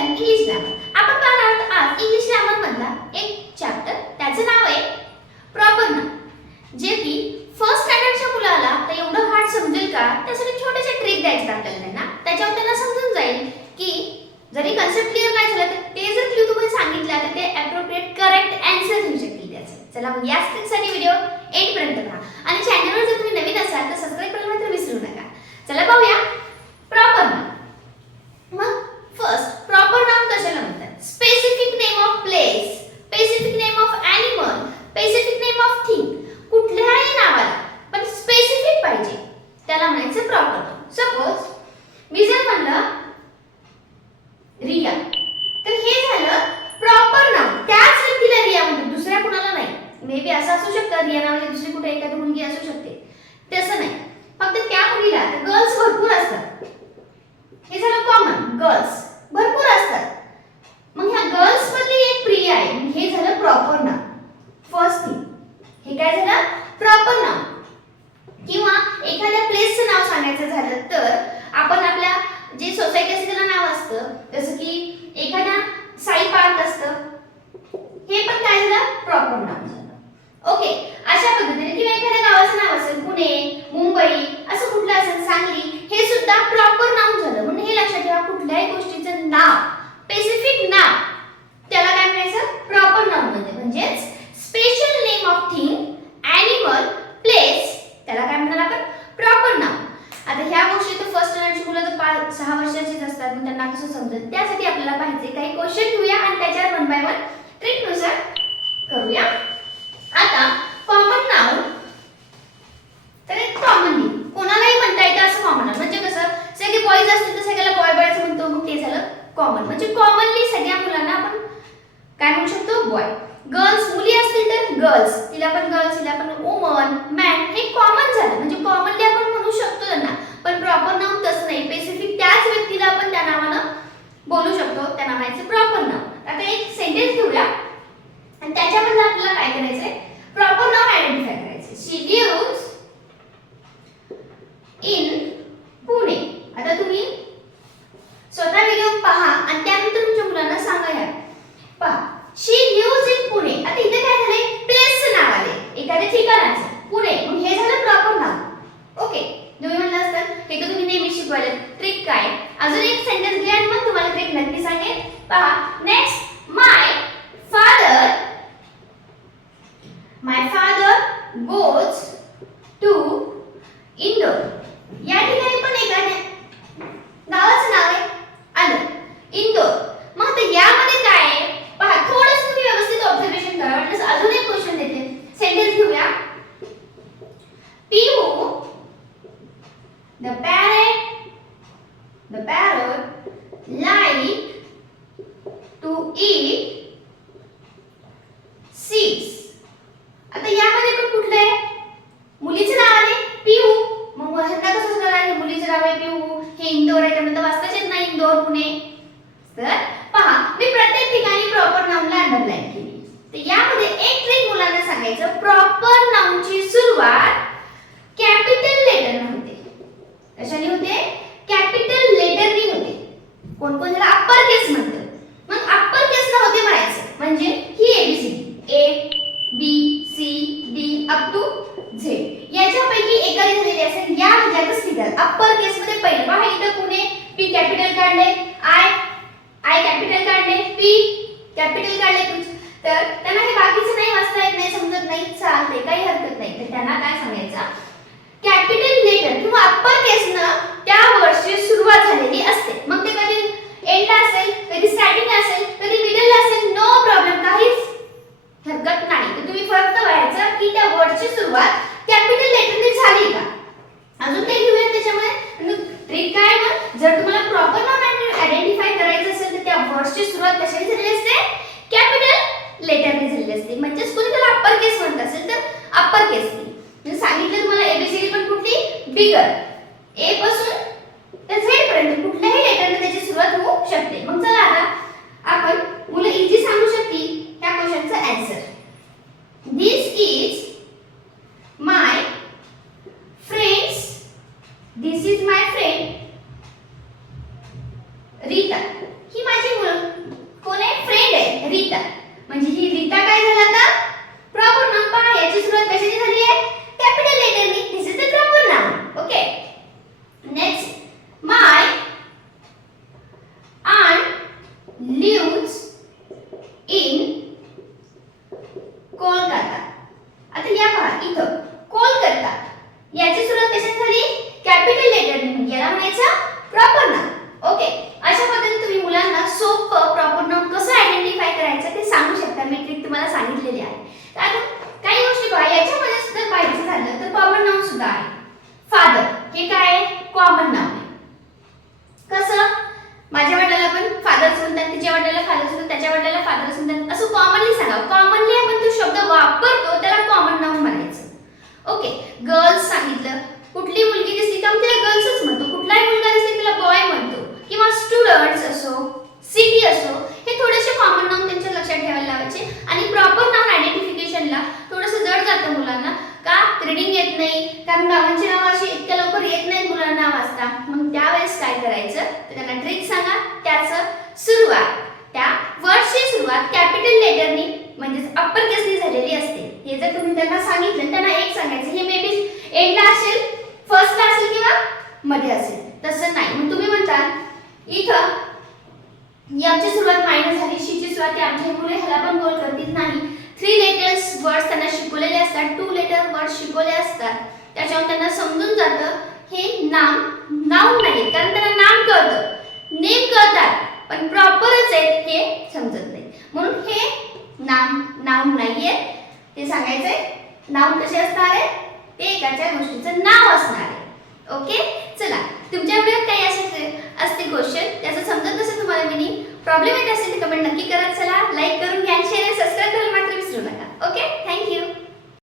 Learning English grammar. आपण पाहणार आहोत आज इंग्लिश ग्रामर मधला एक चॅप्टर, त्याचं नाव आहे प्रॉपर नाउन. जे की फर्स्ट स्टँडर्डच्या मुलाला तर एवढं हार्ड समजेल का, त्यासाठी छोटेसे ट्रिक द्यायचे आपल्याला त्यांना. त्याच्यावर त्यांना समजून जाईल की जरी कन्सेप्ट क्लिअर नाही झाला तर ते जर क्लू तुम्ही सांगितला तर ते ॲप्रोप्रिएट करेक्ट आन्सर देऊ शकतील त्याचे. चला मग या ट्रिकसाठी व्हिडिओ एंड पर्यंत पहा आणि चॅनलवर जर तुम्ही नवीन असाल तर सबस्क्राइब करायला मात्र विसरू नका. चला पाहूया प्रॉपर नाउन. मग फर्स्ट प्रॉपर नाउन कशाला म्हणतात? Specific name of place, specific name of animal, specific name of thing. कुठल्याही नावाला पण स्पेसिफिक पाहिजे त्याला म्हणायचं प्रॉपर नाउन. सपोज मी जर म्हणलं रिया तर हे झालं प्रॉपर नाउन. त्याच व्यक्तीला रिया म्हणतात, दुसऱ्या कुणाला नाही. मे बी असं असू शकतं रिया नावाची दुसरी कुठे एखादी मुलगी असू शकते, तसं नाही. फक्त त्या मुलीला गर्ल्स भरपूर असतात, हे झालं कॉमन. गर्ल्स भरपूर असतात, मग ह्या गर्ल्स मधली एक प्रिया आहे, हे झालं प्रॉपर नाउन. फर्स्ट थिंग हे काय झालं प्रॉपर नाउन. किंवा एखाद्या प्लेसचं नाव सांगायचं झालं तर आपण आपल्या जे सोसायटी असते त्याला नाव असतं, जसं की एखादा साई पार्क असतं, हे पण काय झालं प्रॉपर नाउन झालं. ओके, अशा पद्धतीने किंवा एखाद्या गावाचं नाव असेल पुणे, मुंबई, असं कुठलं असेल सांगली, हे सुद्धा प्रॉपर नाउन झालं. म्हणून हे लक्षात ठेवा, कुठल्याही गोष्टीचं नाव स्पेसिफिक नाव त्याला काय म्हणायचं प्रॉपर नाउन म्हणजेच special name of thing, animal, place, त्याला काय म्हणतात आपण प्रॉपर नाउन. आता ह्या गोष्टी तर फर्स्ट स्टँडर्डची मुलं तर 5-6 वर्षाचीच असतात, मग त्यांना कसं समजेल त्यासाठी आपल्याला पाहिजे काही क्वेश्चन घेऊया आणि त्याच्यावर वन बाय वन ट्रिकनुसार करूया. आता कॉमन नाउन तर एक कॉमनली कोणालाही म्हणता येतं असं कॉमन नाउन. म्हणजे कसं सगळे बॉयज असतील तर सगळ्याला बॉय बॉयच म्हणतो, मग ते झालं कॉमन. म्हणजे कॉमनली सगळ्या मुलांना आपण काय म्हणू शकतो बॉय. गर्ल्स मुली असतील तर गर्ल्स, तिला पण गर्ल्स, तिला पण वुमन, मॅन, हे कॉमन झालं. म्हणजे कॉमनली आपण म्हणू शकतो त्यांना, पण प्रॉपर नाउन तसं नाही. स्पेसिफिक त्याच व्यक्तीला आपण त्या नावानं बोलू शकतो, त्या नावाचं प्रॉपर नाउन. आता एक सेंटेन्स घेऊया आणि त्याच्यामध्ये आपल्याला काय करायचंय प्रॉपर नाउन आयडेंटिफाय करायचे. शी लिव्हज इन पुणे. आता तुम्ही स्वतः व्हिडिओ पहा आणि त्यानंतर तुमच्या मुलांना सांगा. या पहा शी लिव्हज इन पुणे. आता इथे काय झालंय प्लेसचं नाव आले, एखाद्या ठिकाणाचं पुणे, मग हे झालं प्रॉपर नाउन. ओके, तुम्ही म्हणलं असतं हे तर तुम्ही नेहमी शिकवायला ट्रिक काय. अजून एक सेंटेन्स घ्या आणि मग तुम्हाला ट्रिक नक्की सांगेन. पहा next my father goes to Indore. या ठिकाणी पण एखाद्या गावाचं नाव आहे आलं इंदोर. मग आता यामध्ये काय आहे पहा, थोडंसं तुम्ही व्यवस्थित ऑब्झर्वेशन करा. म्हणजे अजून एक क्वेश्चन देते, सेंटेन्स घेऊया. पिहू the parrot like to eat seeds. आता यामध्ये पण कुठलं आहे मुलीचं नाव आहे पिहू, मग ह्यांना कसं असणार आहे मुलीचं नाव आहे पिहू, हे इंदोर आहे, त्यांना तर वाचताच येत नाही इंदोर पुणे. तर पहा मी प्रत्येक ठिकाणी प्रॉपर नाउनला अंडरलाईन केली. तर यामध्ये एक ट्रिक मुलांना सांगायचं, प्रॉपर नाउनची सुरुवात कॅपिटल लेटरने होते. कशाने होते कॅपिटल लेटरने होते. कोण कोण त्याला अप्पर केस म्हणतात, मग अप्पर केस न होते म्हणायचं. म्हणजे ही A B C D A B C D up to Z याच्यापैकी एखादी झालेली असेल या ह्याच्यातच लिहितात अप्पर केस मध्ये. पहिलं पहा इथं पुणे पी कॅपिटल काढले, आय कॅपिटल काढले, पी कॅपिटल काढले. तर त्यांना हे बाकीचं नाही वाचता येत नाही, समजत नाही, चालते काही हरकत नाही. तर त्यांना काय सांगायचं कॅपिटल लेटर किंवा अप्पर केसनं त्या वर्षी सुरुवात झालेली असते. मग ते कधी एंडला असेल, कधी स्टार्टिंगला असेल, कधी मिडलला असेल, नो प्रॉब्लेम, काहीच हरकत नाही. तर तुम्ही फक्त बघायचं की त्या वर्डची सुरुवात कॅपिटल लेटरने झाली का. अजून काही घेऊया त्याच्यामुळे ट्रिक काय. मग जर तुम्हाला प्रॉपर नाउन आयडेंटिफाय करायचं असेल तर त्या वर्डची सुरुवात कशाने झालेली असते कॅपिटल लेटरने झालेली असते. म्हणजे कोणी त्याला अप्पर केस म्हणत असेल तर अप्पर केसने. सांगितलं तुम्हाला एबीसीडी पण कुठली बिगर ए पासून तर झेड पर्यंत कुठल्याही लेटरने त्याची सुरुवात होऊ शकते. मग चला आता आपण मुलं इझी सांगू शकतील त्या क्वेश्चनचा answer. This is my friends, this is my friend Rita. ही माझी मुलगी असं कॉमनली सांगा. कॉमनली आपण तो शब्द वापरतो त्याला कॉमन नाउन म्हणायचं. ओके, गर्ल्स सांगितलं, कुठली मुलगी दिसली का तिला गर्ल्सच म्हणतो, कुठलाही मुलगा दिसला तिला बॉय म्हणतो, किंवा स्टुडंट्स असो, सिटी असो, हे थोडेसे कॉमन नाउन त्यांच्या लक्षात ठेवायला लावायचे. आणि प्रॉपर नाउन आयडेंटिफिकेशनला थोडंसं जड जातं मुलांना, का रीडिंग येत नाही, कारण नावांची नावं अशी इतक्या लवकर येत नाहीत मुलांना वाचता. मग त्यावेळेस काय करायचं तर त्यांना ट्रिक सांगा. त्याचं सुरुवात, त्या वर्डची सुरुवात कॅपिटल लेटरनी म्हणजेच अप्पर केसनी झालेली असते. हे जर तुम्ही त्यांना सांगितलं, त्यांना एक सांगायचं, हे मे बी एंडला असेल, फर्स्टला असेल किंवा मध्ये असेल. तसं नाही, मग तुम्ही म्हणताल इथं याची सुरुवात मायनस झाली, शीची सुरुवात ती आमच्या मुले ह्याला पण गोल करतील नाही. 3 लेटर्स वर्ड्स त्यांना शिकवलेले असतात, 2 लेटर वर्ड्स शिकवले असतात. त्याच्यावर त्यांना समजून जातं हे नाउन नाही, कारण त्यांना नाम कळतं, नेम कळतात, पण प्रॉपरच आहेत हे समजत नाही. म्हणून हे नाउन नाहीये, ते सांगायचंय. नाउन कसे असणार आहे, ते एकाच्या गोष्टीचं नाव असणार आहे. ओके, चला, तुमच्याकडे काही असे असते क्वेश्चन, त्याचं समजत नसेल तुम्हाला मिनिंग, प्रॉब्लेम येत असेल तर कमेंट नक्की करा. चला, लाईक करून घ्या.